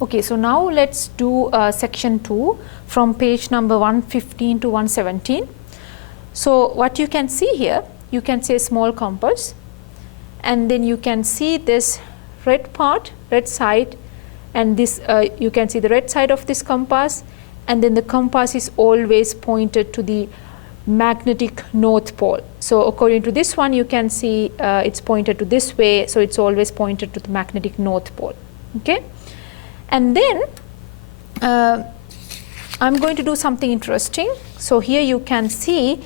Okay, so now let's do section 2 from page number 115 to 117. So what you can see here, you can see a small compass, and then you can see this red part, red side, and this you can see the red side of this compass, and then the compass is always pointed to the magnetic north pole. So according to this one, you can see it's pointed to this way, so it's always pointed to the magnetic north pole. Okay, and then I'm going to do something interesting. So here you can see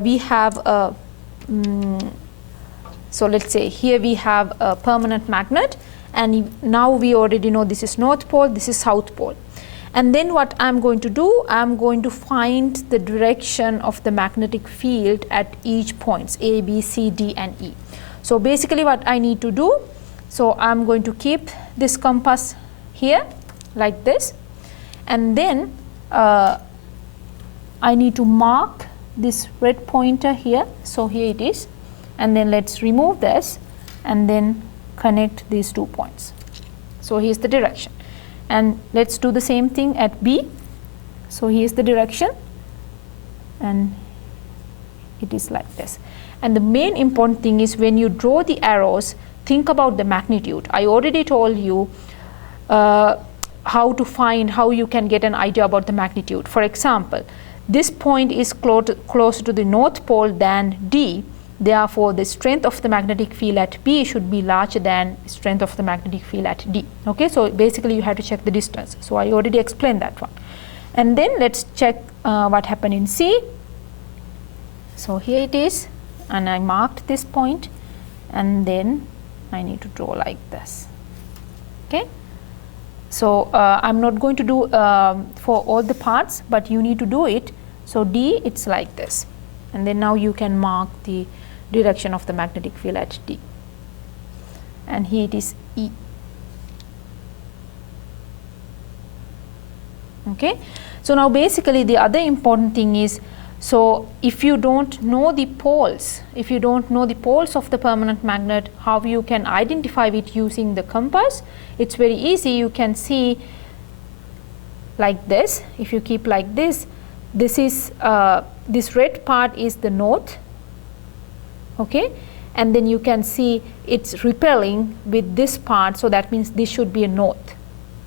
we have a so let's say here we have a permanent magnet, and now we already know this is north pole, this is south pole. And then what I'm going to do, I'm going to find the direction of the magnetic field at each points A, B, C, D, and E. So basically what I need to do, so I'm going to keep this compass here like this, and then I need to mark this red pointer here. So here it is, and then let's remove this and then connect these 2 points. So here's the direction. And let's do the same thing at B. So here's the direction, and it is like this. And the main important thing is when you draw the arrows, think about the magnitude. I already told you how you can get an idea about the magnitude. For example, this point is closer to the north pole than D. Therefore, the strength of the magnetic field at B should be larger than strength of the magnetic field at D. Okay, so basically you have to check the distance. So I already explained that one. And then let's check what happened in C. So here it is, and I marked this point, and then I need to draw like this. Okay, so I'm not going to do for all the parts, but you need to do it. So D, it's like this, and then now you can mark the direction of the magnetic field at D, and here it is E. Okay, so now basically the other important thing is, so if you don't know the poles, of the permanent magnet, how you can identify it using the compass, it's very easy. You can see like this. If you keep like this, this is this red part is the north. Okay, and then you can see it's repelling with this part, so that means this should be a north,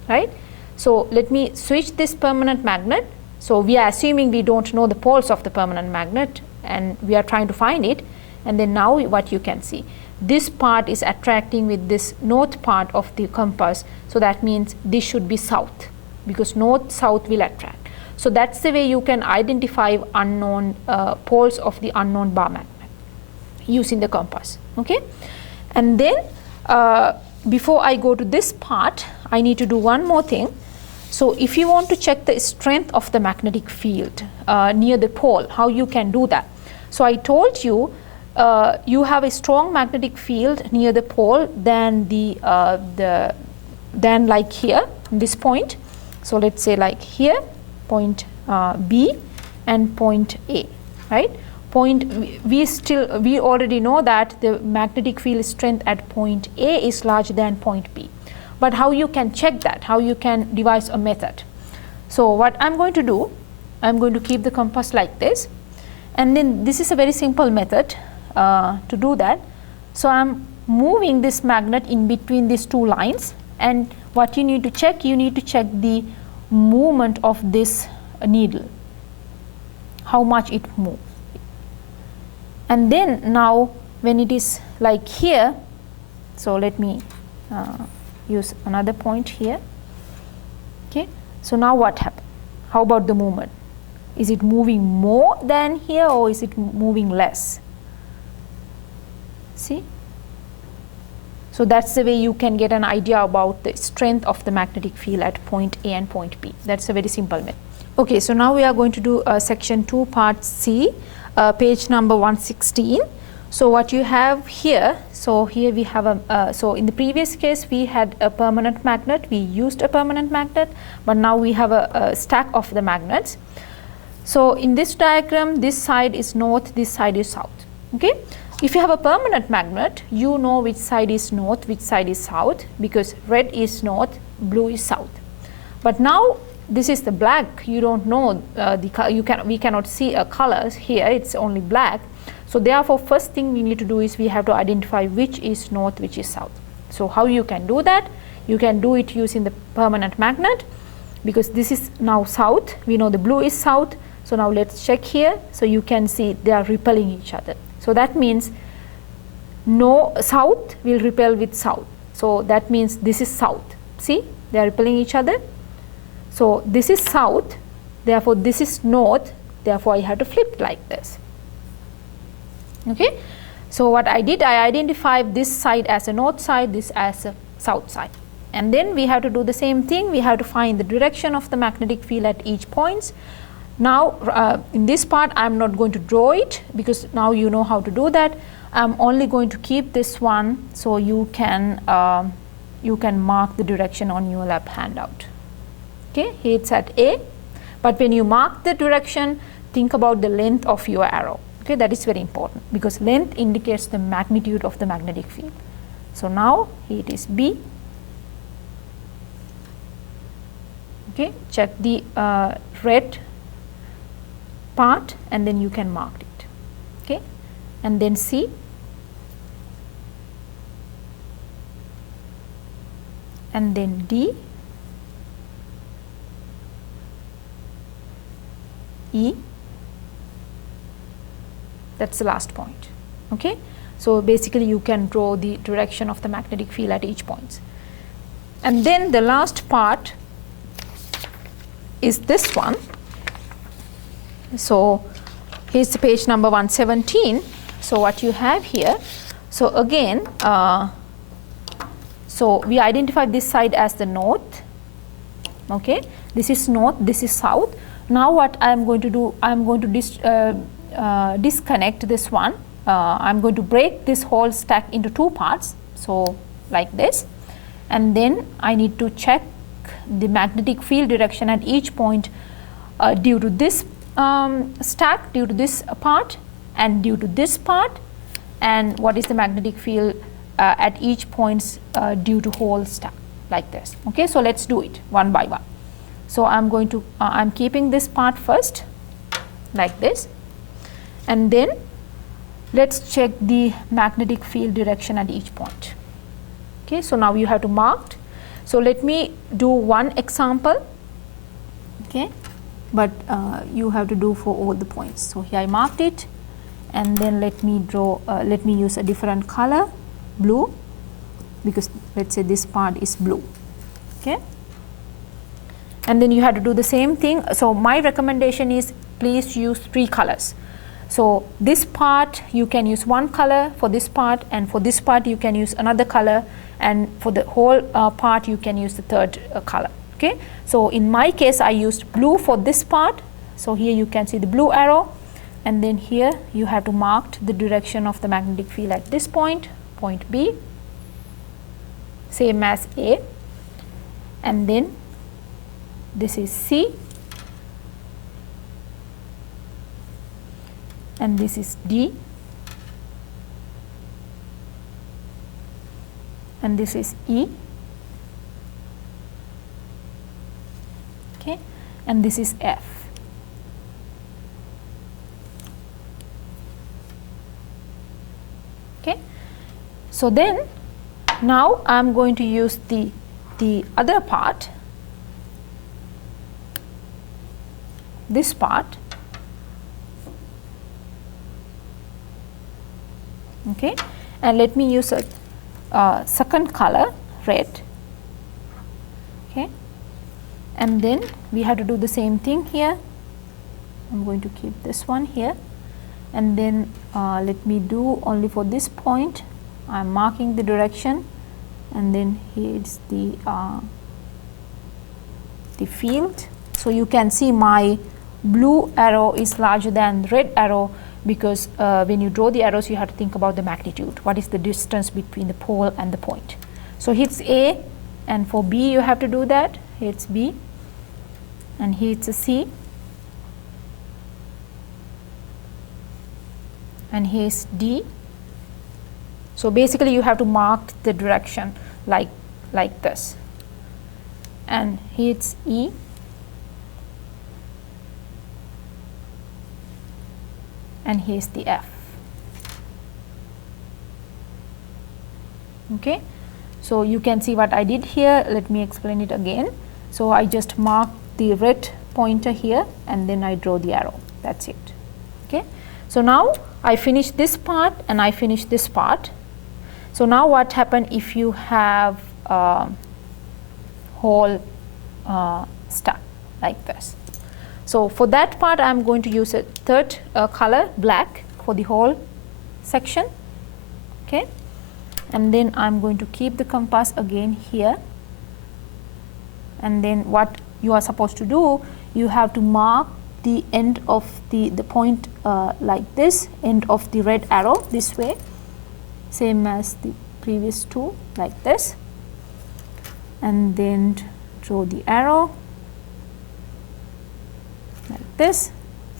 right? So let me switch this permanent magnet. So we are assuming we don't know the poles of the permanent magnet, and we are trying to find it. And then now what you can see, this part is attracting with this north part of the compass, so that means this should be south, because north south will attract. So that's the way you can identify unknown poles of the unknown bar magnet using the compass. Okay, and then before I go to this part, I need to do one more thing. So if you want to check the strength of the magnetic field near the pole, how you can do that? So I told you you have a strong magnetic field near the pole than than like here, this point. So let's say like here, point B and point A, right? We already know that the magnetic field strength at point A is larger than point B. But how you can check that? How you can devise a method? So what I'm going to do, I'm going to keep the compass like this, and then this is a very simple method to do that. So I'm moving this magnet in between these 2 lines, and what you need to check the movement of this needle, how much it moves. And then now when it is like here, so let me use another point here. Okay, so now what happened? How about the movement? Is it moving more than here, or is it moving less? See? So that's the way you can get an idea about the strength of the magnetic field at point A and point B. That's a very simple method. Okay, so now we are going to do section 2 part C, page number 116. So what you have here, so here we have so in the previous case we had a permanent magnet, we used a permanent magnet, but now we have a stack of the magnets. So in this diagram, this side is north, this side is south. Okay, If you have a permanent magnet, you know which side is north, which side is south, because red is north, blue is south. But now this is the black, you don't know, we cannot see colors here, it's only black. So therefore, first thing we need to do is we have to identify which is north, which is south. So how you can do that? You can do it using the permanent magnet, because this is now south, we know the blue is south. So now let's check here. So you can see they are repelling each other. So that means no, south will repel with south. So that means this is south. See, they are repelling each other. So this is south, therefore this is north, therefore I have to flip like this. Okay. So what I did, I identified this side as a north side, this as a south side. And then we have to do the same thing. We have to find the direction of the magnetic field at each point. Now in this part I am not going to draw it, because now you know how to do that. I am only going to keep this one, so you can mark the direction on your lab handout. Okay, here it's at A, but when you mark the direction, think about the length of your arrow. Okay, that is very important, because length indicates the magnitude of the magnetic field. So now here it is B. Okay, check the red part and then you can mark it. Okay, and then C, and then D, E, that's the last point. Okay, so basically you can draw the direction of the magnetic field at each point. And then the last part is this one. So here's the page number 117. So what you have here, so again, so we identified this side as the north. Okay, this is north, this is south. Now what I am going to do, I am going to disconnect this one. I am going to break this whole stack into two parts, so like this, and then I need to check the magnetic field direction at each point due to this stack, due to this part, and due to this part, and what is the magnetic field at each point due to whole stack, like this. Okay, so let's do it one by one. So I'm going to I'm keeping this part first like this, and then let's check the magnetic field direction at each point. Okay, so now you have to mark. So let me do one example. Okay, but you have to do for all the points. So here I marked it, and then let me draw, let me use a different color, blue, because let's say this part is blue. Okay, and then you have to do the same thing. So my recommendation is please use 3 colors. So this part you can use one color for this part, and for this part you can use another color, and for the whole part you can use the third color. Okay, so in my case I used blue for this part. So here you can see the blue arrow, and then here you have to mark the direction of the magnetic field at this point, point B, same as A, and then this is C, and this is D, and this is E, okay, and this is F. Okay, so then now I am going to use the other part, this part. Okay, and let me use a second color, red. Okay, and then we have to do the same thing here. I'm going to keep this one here, and then let me do only for this point. I'm marking the direction, and then here is the field. So you can see my blue arrow is larger than the red arrow, because when you draw the arrows you have to think about the magnitude. What is the distance between the pole and the point? So here it's A, and for B you have to do that. Here it's B, and here it's a C, and here's D, So basically you have to mark the direction like this. And here it's E. And here's the F. Okay, so you can see what I did here. Let me explain it again. So I just mark the red pointer here and then I draw the arrow. That's it. Okay, so now I finish this part and I finish this part. So now what happens if you have hole stuck like this? So for that part I am going to use a third color, black, for the whole section. Okay, and then I am going to keep the compass again here, and then what you are supposed to do, you have to mark the end of the point like this, end of the red arrow this way, same as the previous two, like this, and then draw the arrow like this,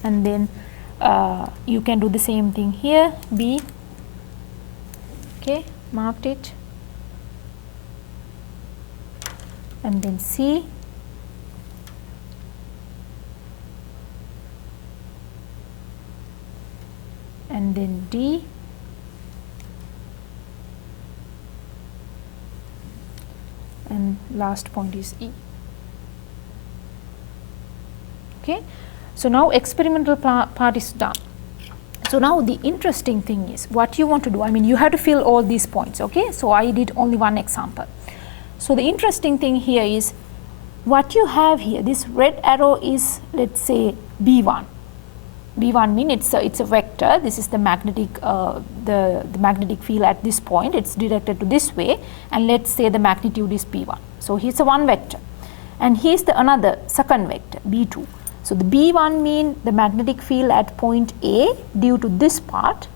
and then you can do the same thing here, B. Okay, marked it, and then C, and then D, and last point is E. Okay, so now experimental part is done. So now the interesting thing is what you want to do. I mean, you have to fill all these points. Okay, so I did only one example. So the interesting thing here is what you have here. This red arrow is, let's say, B1. B1 means it's a vector. This is the magnetic the magnetic field at this point. It's directed to this way, and let's say the magnitude is P1. So here's a one vector, and here's the another second vector, B2. So the B1 mean the magnetic field at point A due to this part,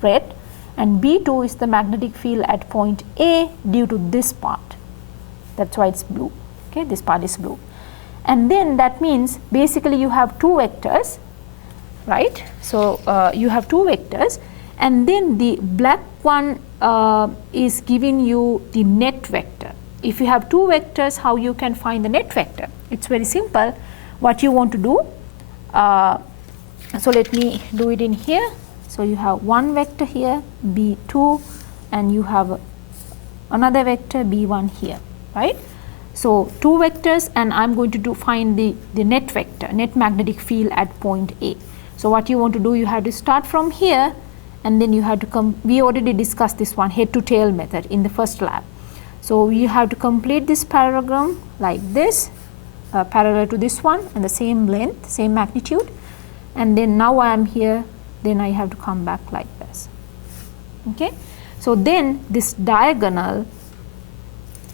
red, and B2 is the magnetic field at point A due to this part. That's why it's blue. Okay, this part is blue, and then that means basically you have two vectors. Right, so you have two vectors, and then the black one is giving you the net vector. If you have two vectors, how you can find the net vector? It's very simple. What you want to do, so let me do it in here. So you have one vector here, B2, and you have another vector, B1 here, right? So two vectors, and I'm going to find the net vector, net magnetic field at point A. So what you want to do, you have to start from here, and then you have to come, we already discussed this one, head to tail method in the first lab. So you have to complete this parallelogram like this, parallel to this one, and the same length, same magnitude, and then now I am here, then I have to come back like this. Okay, so then this diagonal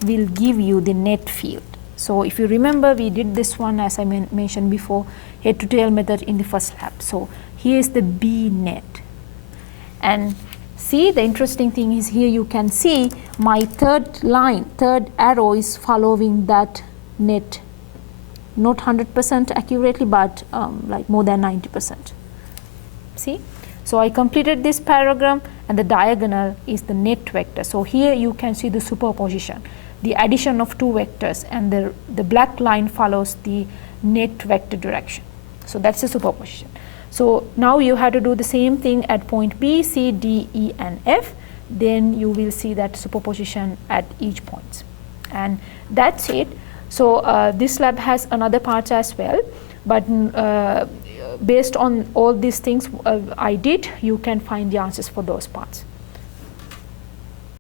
will give you the net field. So if you remember, we did this one as I mentioned before, head to tail method in the first lab. So here is the B net, and see, the interesting thing is here you can see my third line, third arrow is following that net, not 100% accurately, but like more than 90%. See, so I completed this parallelogram, and the diagonal is the net vector. So here you can see the superposition, the addition of two vectors, and the black line follows the net vector direction. So that's the superposition. So now you have to do the same thing at point B, C, D, E, and F. Then you will see that superposition at each point, and that's it. So this lab has another parts as well, but based on all these things I did, you can find the answers for those parts.